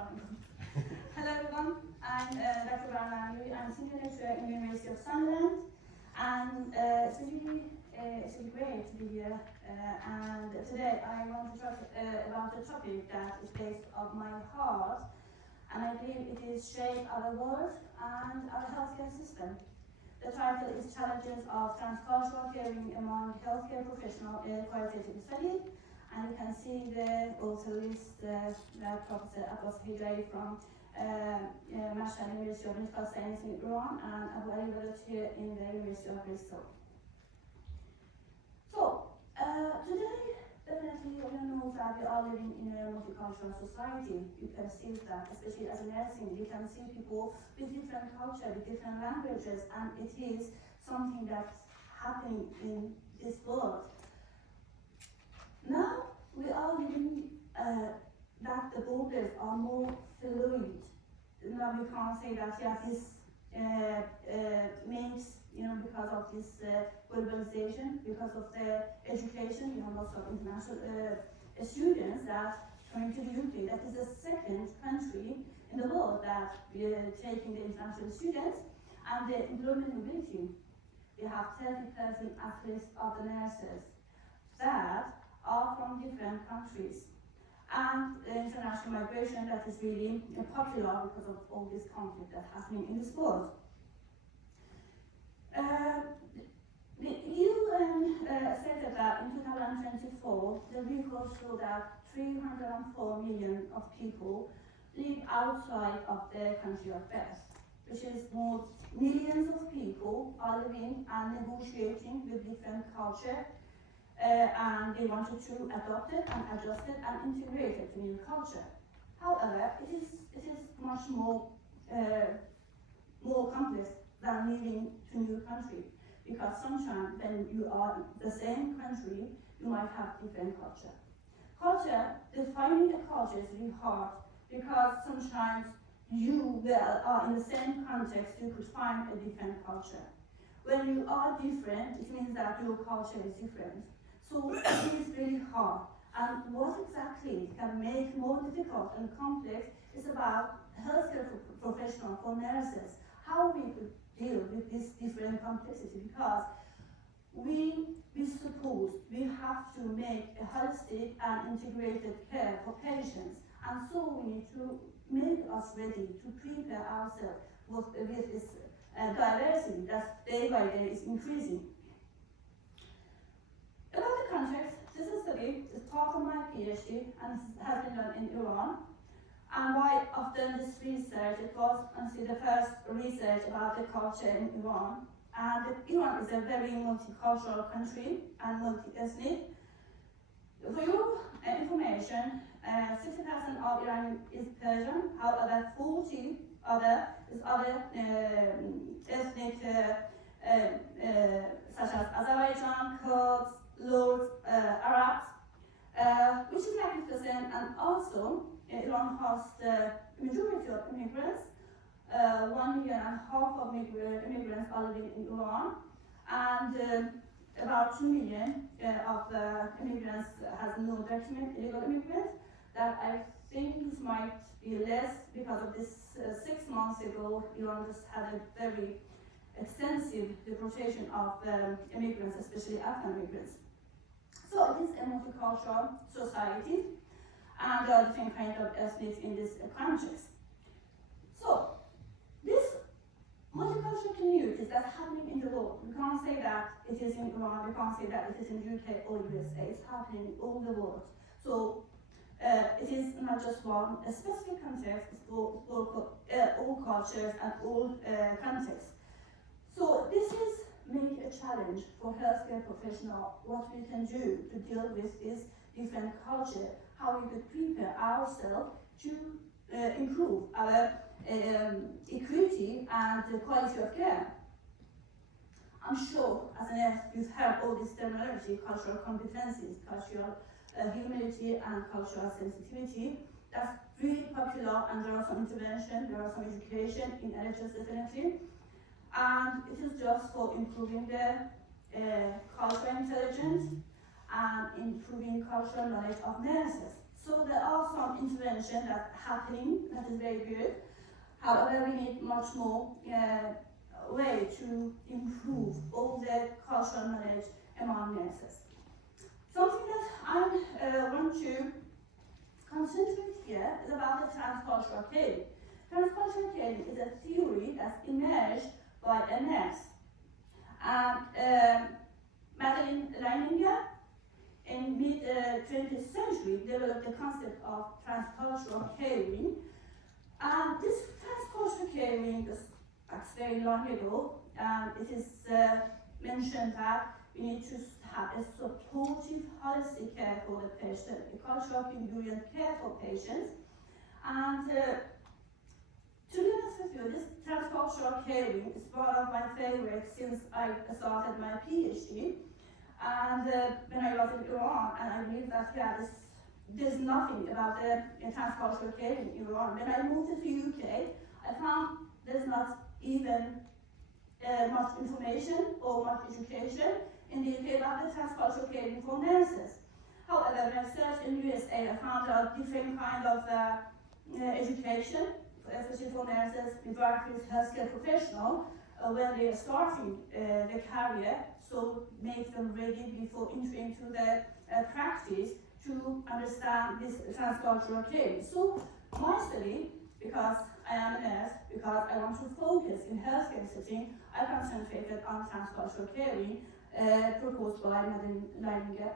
Hello everyone, I'm Dr. Barnami. I'm senior lecturer in the University of Sunderland, and it's really great to be here. And today I want to talk about a topic that is based on my heart, and I believe it is shape our world and our healthcare system. The title is Challenges of Transcultural Caring Among Healthcare Professionals, a Qualitative Study. And you can see the author is Professor Abbas Hidayat from Mashhad University of Medical Science in Iran and Abu Ali here in the University of Bristol. So, today, definitely we know that we are living in a multicultural society. You can see that, especially as a nursing, we can see people with different culture, with different languages, and it is something that's happening in this world. Now we are living that the borders are more fluid. Now we can't say that this makes, because of this globalization, because of the education, we have lots of international students that coming to the UK. That is the second country in the world that we are taking the international students, and the employment mobility. We have 30% at least of the nurses that are from different countries, and international migration that is really popular because of all this conflict that's happening in this world. The UN stated that in 2024, the report showed that 304 million of people live outside of their country of birth, which is more millions of people are living and negotiating with different culture. And they wanted to adopt it and adjust it and integrate it to new culture. However, it is much more complex than moving to new country, because sometimes when you are in the same country, you might have different culture. Defining a culture is really hard, because sometimes you are in the same context, you could find a different culture. When you are different, it means that your culture is different. So it is really hard. And what exactly can make more difficult and complex is about healthcare professionals, for nurses, how we could deal with this different complexity, because we suppose we have to make a holistic and integrated care for patients, and so we need to make us ready to prepare ourselves with this diversity that day by day is increasing. About the context, this study is part of my PhD and has been done in Iran. And why I've done this research, it was honestly the first research about the culture in Iran. And Iran is a very multicultural country and multi-ethnic. For your information, 60% of Iran is Persian, however 40 other ethnic such as Azerbaijan, Kurds, Lords, Arabs, which is magnificent, and also Iran has the majority of immigrants. 1.5 million of immigrants are living in Iran, and about 2 million of immigrants has no document, illegal immigrants. That I think this might be less because of this 6 months ago, Iran just had a very extensive deportation of immigrants, especially Afghan immigrants. So it is a multicultural society, and there are different kinds of ethnics in this context. So this multicultural communities that's happening in the world, we can't say that it is in Iran, we can't say that it is in UK or USA, it's happening all over the world. So it is not just one specific context, it's all cultures and all contexts. So this is make a challenge for healthcare professionals, what we can do to deal with this different culture, how we could prepare ourselves to improve our equity and the quality of care. I'm sure as a nurse you've heard all this terminology, cultural competencies, cultural humility and cultural sensitivity. That's really popular, and there are some intervention, there are some education in NHS definitely. And it is just for improving the cultural intelligence and improving cultural knowledge of nurses. So there are some interventions that are happening that is very good. However, we need much more way to improve all the cultural knowledge among nurses. Something that I want to concentrate here is about the transcultural caring. Transcultural caring is a theory that's emerged by a nurse. And Madeline Leininger in mid-20th century developed the concept of transcultural caring. And this transcultural caring is very long ago, and it is mentioned that we need to have a supportive, holistic care for the patient, a culture of ingredient care for patients. And to be honest with you, this transcultural caring is one of my favorites since I started my PhD. And when I was in Iran, and I believe that there's nothing about the transcultural caring in Iran. When I moved to the UK, I found there's not even much information or much education in the UK about the transcultural caring for nurses. However, when I searched in USA, I found out different kind of education, especially for nurses, midwifery, healthcare professionals, when they are starting their career, so make them ready before entering to the practice to understand this transcultural caring. So my study, because I am a nurse, because I want to focus in healthcare setting, I concentrated on transcultural caring proposed by Madeline Leininger.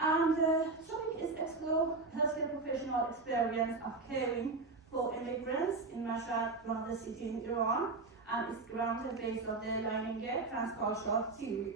And the topic is explore healthcare professional experience of caring for immigrants in Mashhad, one of the city in Iran, and it's grounded based on the Leininger transcultural theory.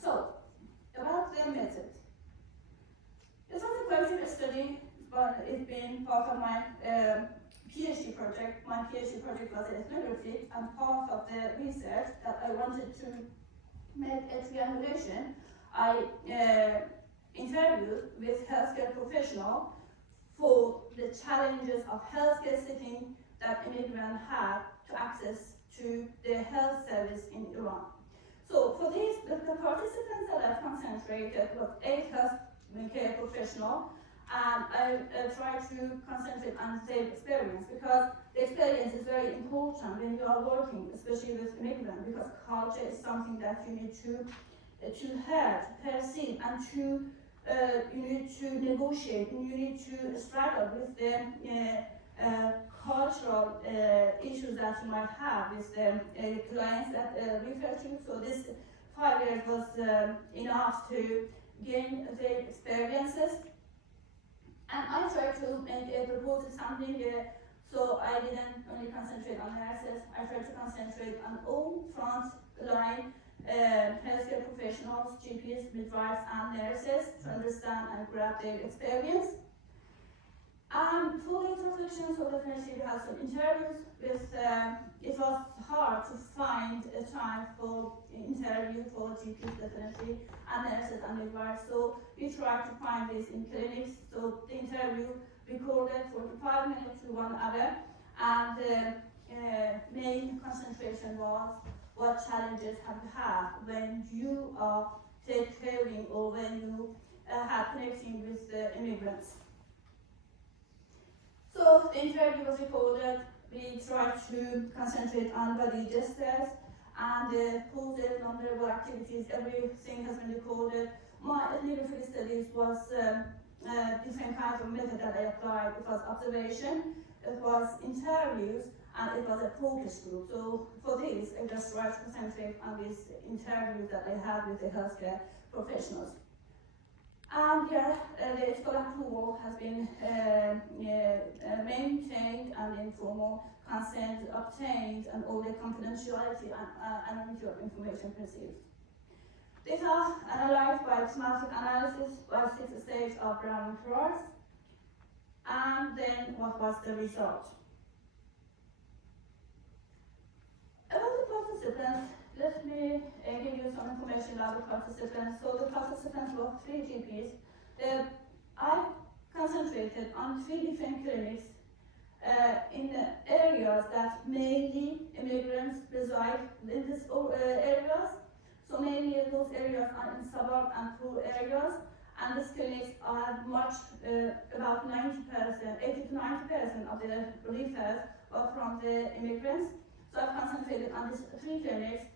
So, about the method. This was a qualitative study, but it's been part of my PhD project. My PhD project was ethnography, and part of the research that I wanted to make a triangulation, I interviewed with healthcare professionals for the challenges of healthcare setting that immigrants have to access to the health service in Iran. So for these, the participants that I concentrated was 8 healthcare professionals, and I tried to concentrate on their experience, because the experience is very important when you are working, especially with immigrants, because culture is something that you need to hear, to perceive, and to you need to negotiate, and you need to struggle with the cultural issues that you might have with the clients that refer to. So this 5 years was enough to gain their experiences. And I tried to make a proposal something, so I didn't only concentrate on nurses, I tried to concentrate on all front line healthcare professionals, GPs, midwives, and nurses to understand and grab their experience. And for these reflections, so definitely we had some interviews with, it was hard to find a time for interview for GPs definitely, and nurses and midwives. So we tried to find this in clinics. So the interview recorded 45 minutes to 1 hour, and the main concentration was what challenges have you had when you are caring or when you have connecting with the immigrants. So the interview was recorded. We tried to concentrate on body gestures and poses, non-verbal activities. Everything has been recorded. My ethnography studies was different kinds of method that I applied. It was observation, it was interviews, and it was a focus group. So for this, I just tried to concentrate on these interviews that I had with the healthcare professionals. And here, the ethical approval has been maintained, and informal consent obtained, and all the confidentiality and anonymity of information perceived. Data analyzed by semantic analysis by 6 stages of Brown and Cross. And then what was the result? About the participants, let me give you some information about the participants. So the participants were 3 GPs. I concentrated on 3 different clinics in areas that mainly immigrants reside in these areas. So mainly those areas are in suburb and poor areas, and these clinics are much, about 90%, 80 to 90% of the refers are from the immigrants. So I've concentrated on these 3 clinics,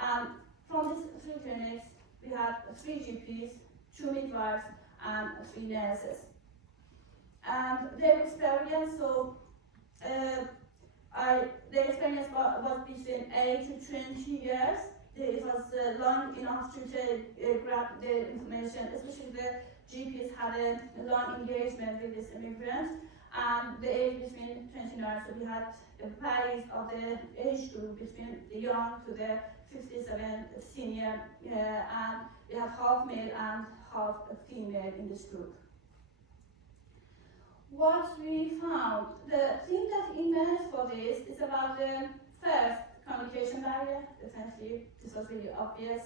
and from these 3 clinics, we had 3 GPs, 2 midwives, and 3 nurses. And their experience, so their experience was between 8 to 20 years. It was long enough to grab the information, especially the GPs had a long engagement with these immigrants, and the age between 29, so we had varies of the age group between the young to the 57 senior, and we have half male and half female in this group. What we found, the thing that emerged for this is about the first communication barrier. Essentially, this was really obvious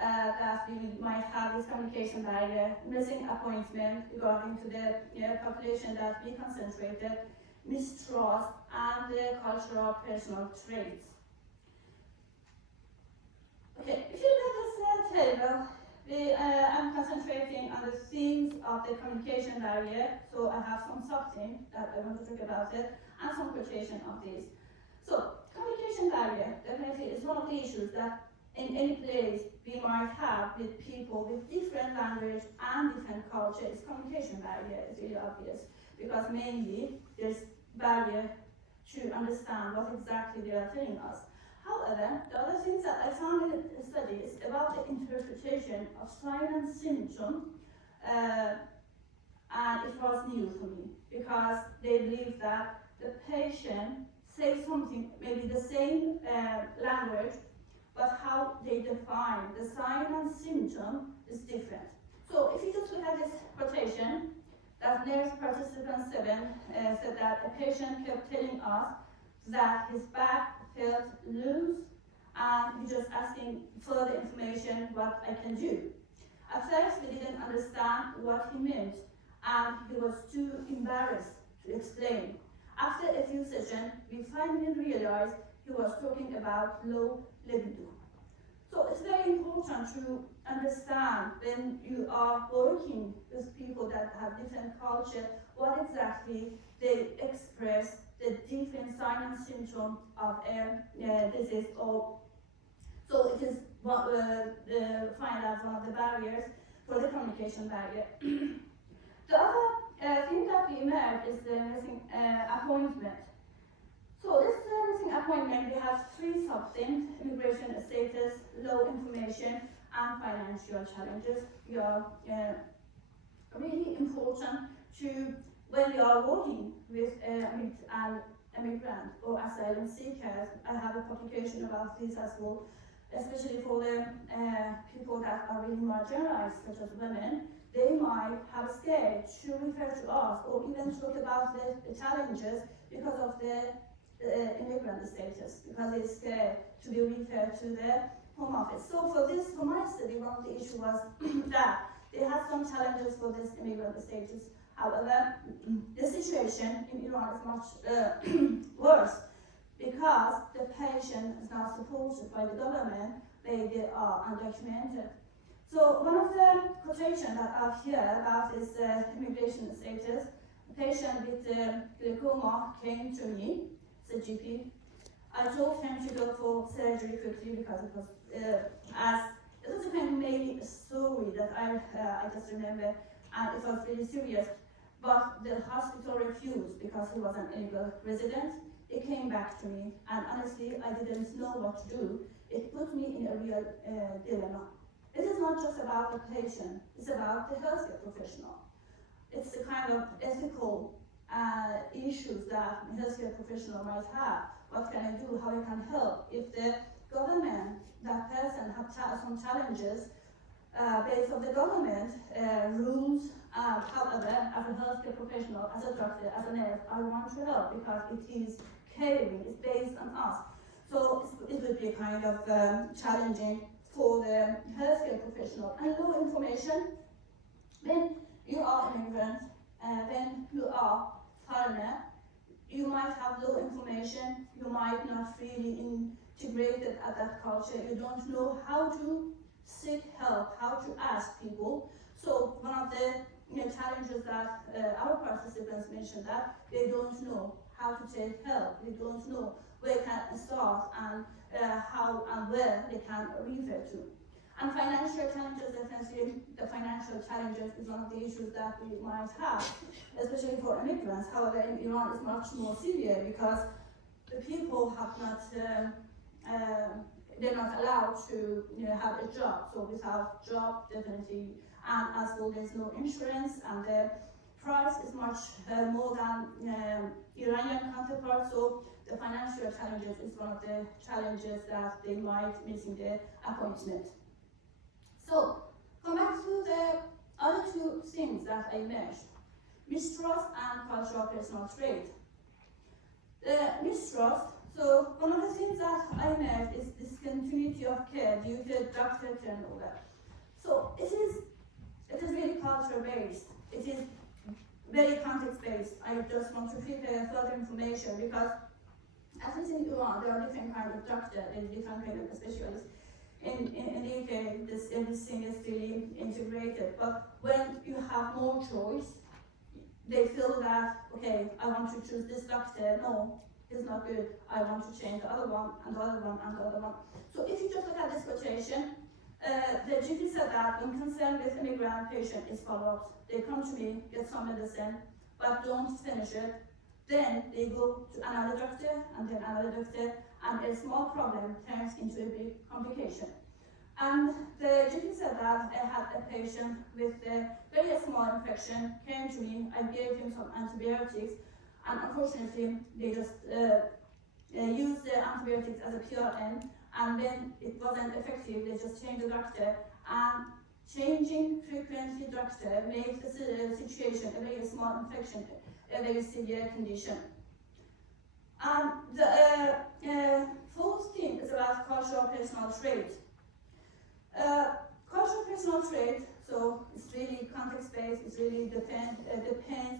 that we might have this communication barrier, missing appointment regarding to the population that we concentrated, mistrust, and the cultural personal traits. Okay, if you look at this table, I'm concentrating on the themes of the communication barrier, so I have some sub-themes that I want to talk about it, and some quotation of these. So, communication barrier definitely is one of the issues that in any place we might have with people with different language and different culture. Is communication barrier is really obvious, because mainly there's barrier to understand what exactly they are telling us. However, the other things that I found in the studies about the interpretation of sign and symptom, and it was new for me, because they believe that the patient says something, maybe the same language, but how they define the sign and symptom is different. So if you just look at this quotation, that nurse participant 7 said that a patient kept telling us that his back felt loose, and he just asking further information what I can do. At first we didn't understand what he meant, and he was too embarrassed to explain. After a few sessions, we finally realized he was talking about low libido. So it's very important to understand when you are working with people that have different culture, what exactly they express, the different sign and symptom of a disease. Or so it is find out one of the barriers for the communication barrier. The other thing that we emerged is the missing appointment. So this missing appointment, we have 3 sub-themes: immigration status, low information, and financial challenges. We are really important to, when we are working with an immigrant or asylum seekers. I have a publication about this as well, especially for the people that are really marginalized, such as women. They might have scared to refer to us or even talk about the challenges because of the immigrant status, because they're scared to be referred to the Home Office. So for my study, one of the issues was that they had some challenges for this immigrant status. However, the situation in Iran is much worse, because the patient is not supported by the government, they are undocumented. So one of the quotations that I hear about is immigration status. A patient with glaucoma came to me, the GP. I told him to go for surgery quickly because it was it was a kind of maybe a story that I just remember, and it was really serious. But the hospital refused because he was an illegal resident. It came back to me, and honestly, I didn't know what to do. It put me in a real dilemma. It is not just about the patient, it's about the healthcare professional. It's the kind of ethical issues that a healthcare professional might have. What can I do? How I can help? If the government, that person have some challenges based on the government rules, however, as a healthcare professional, as a doctor, as a nurse, I want to help because it is caring, it's based on us. So it would be kind of challenging for the healthcare professional. And low information, when you are immigrant, when you are foreigner, you might have low information, you might not really integrated at that culture, you don't know how to seek help, how to ask people. So one of the challenges that our participants mentioned that they don't know how to take help, they don't know where they can start and how and where they can refer to. And financial challenges, definitely the financial challenges is one of the issues that we might have, especially for immigrants. However, in Iran it's much more severe because the people have not, they're not allowed to have a job. So without job, definitely, and as well there's no insurance, and the price is much more than Iranian counterparts. So the financial challenges is one of the challenges that they might miss in the appointment. So, come back to the other two things that I mentioned, mistrust and cultural personal trait. The mistrust, so one of the things that I mentioned is discontinuity of care due to doctor turnover. So it is really culture-based, it is very context-based. I just want to prepare further information because at least in Iran, there are different kinds of doctors and different kinds of specialists. In the UK, everything is really integrated. But when you have more choice, they feel that, okay, I want to choose this doctor. No, it's not good. I want to change the other one, and the other one, and the other one. So if you just look at this quotation, the GP said that when concern with immigrant patient is follow-up, they come to me, get some medicine, but don't finish it. Then they go to another doctor, and then another doctor, and a small problem turns into a big complication. And the GP said that I had a patient with a very small infection, came to me, I gave him some antibiotics, and unfortunately they just used the antibiotics as a PRN, and then it wasn't effective, they just changed the doctor, and changing frequently doctor makes the situation, a very small infection, a very severe condition. And the fourth thing is about cultural personal trait. Cultural personal trait, so it's really context-based, it really depends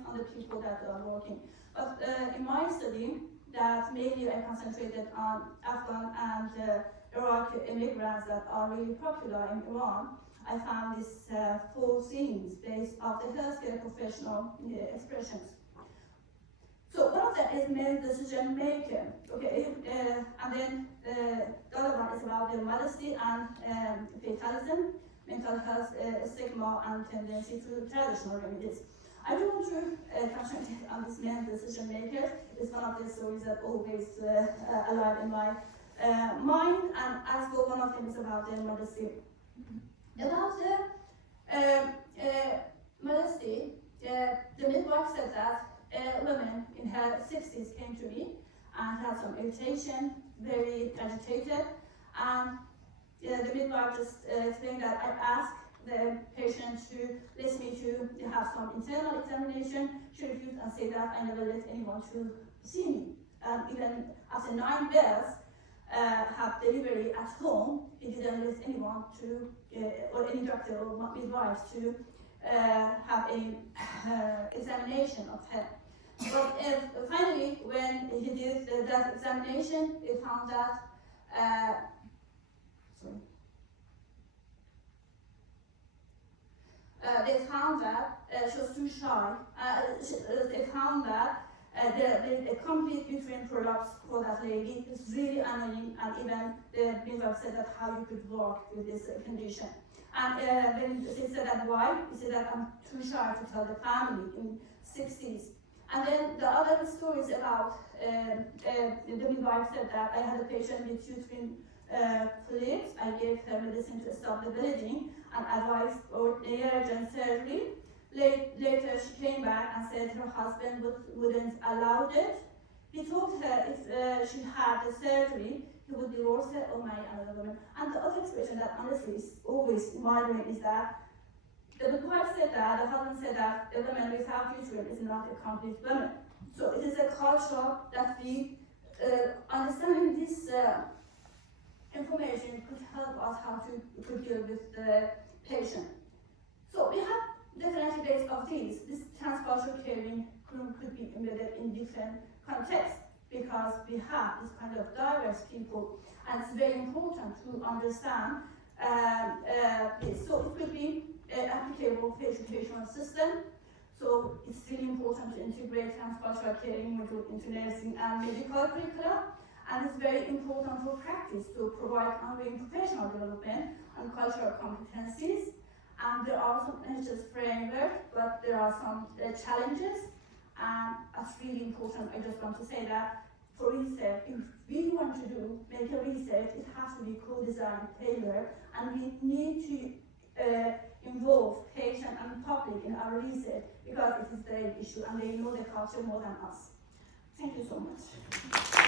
on the people that are working. But in my study, that mainly I concentrated on Afghan and Iraqi immigrants that are really popular in Iran. I found these four things based off the healthcare professional expressions. So one of them is male decision maker, okay, and then the other one is about the modesty and fatalism, mental health stigma and tendency to traditional remedies. I don't want to concentrate on this male decision maker. It's one of the stories that always alive in my mind, and as well one of them is about the modesty. About the modesty, the midwife said that a woman in her 60s came to me and had some irritation, very agitated, and the midwife just explained that I asked the patient to let me to have some internal examination. She refused and said that I never let anyone to see me. Even after 9 births, have delivery at home, he didn't let anyone to, or any doctor or midwife to have any examination of her. But finally, when he did that examination, he found that, they found that she was too shy. They found that the complete uterine prolapse for that lady is really annoying, and even the midwife said that how you could work with this condition. And then they said that why? He said that I'm too shy to tell the family in 60s. And then the other stories about the midwife said that I had a patient with uterine fluids. I gave her medicine to stop the bleeding and advised urgent surgery. Later she came back and said her husband wouldn't allow it. He told her if she had the surgery, he would divorce her or marry another woman. And the other expression that honestly is always in my brain is that the midwife said that, the husband said that the woman without uterine is not a complete woman. So it is a culture that we, understanding this information could help us how to deal with the patient. So we have definitely based off these, this transcultural caring could be embedded in different contexts because we have this kind of diverse people, and it's very important to understand this. So it could be applicable educational system. So it's really important to integrate transcultural caring module into nursing and medical curricula. And it's very important for practice to provide ongoing professional development and cultural competencies. And there are some NHS framework, but there are some challenges. And that's really important. I just want to say that for research, if we want to make a research, it has to be co-designed, tailored, and we need to involve patient and public in our research because it is their issue and they know the culture more than us. Thank you so much.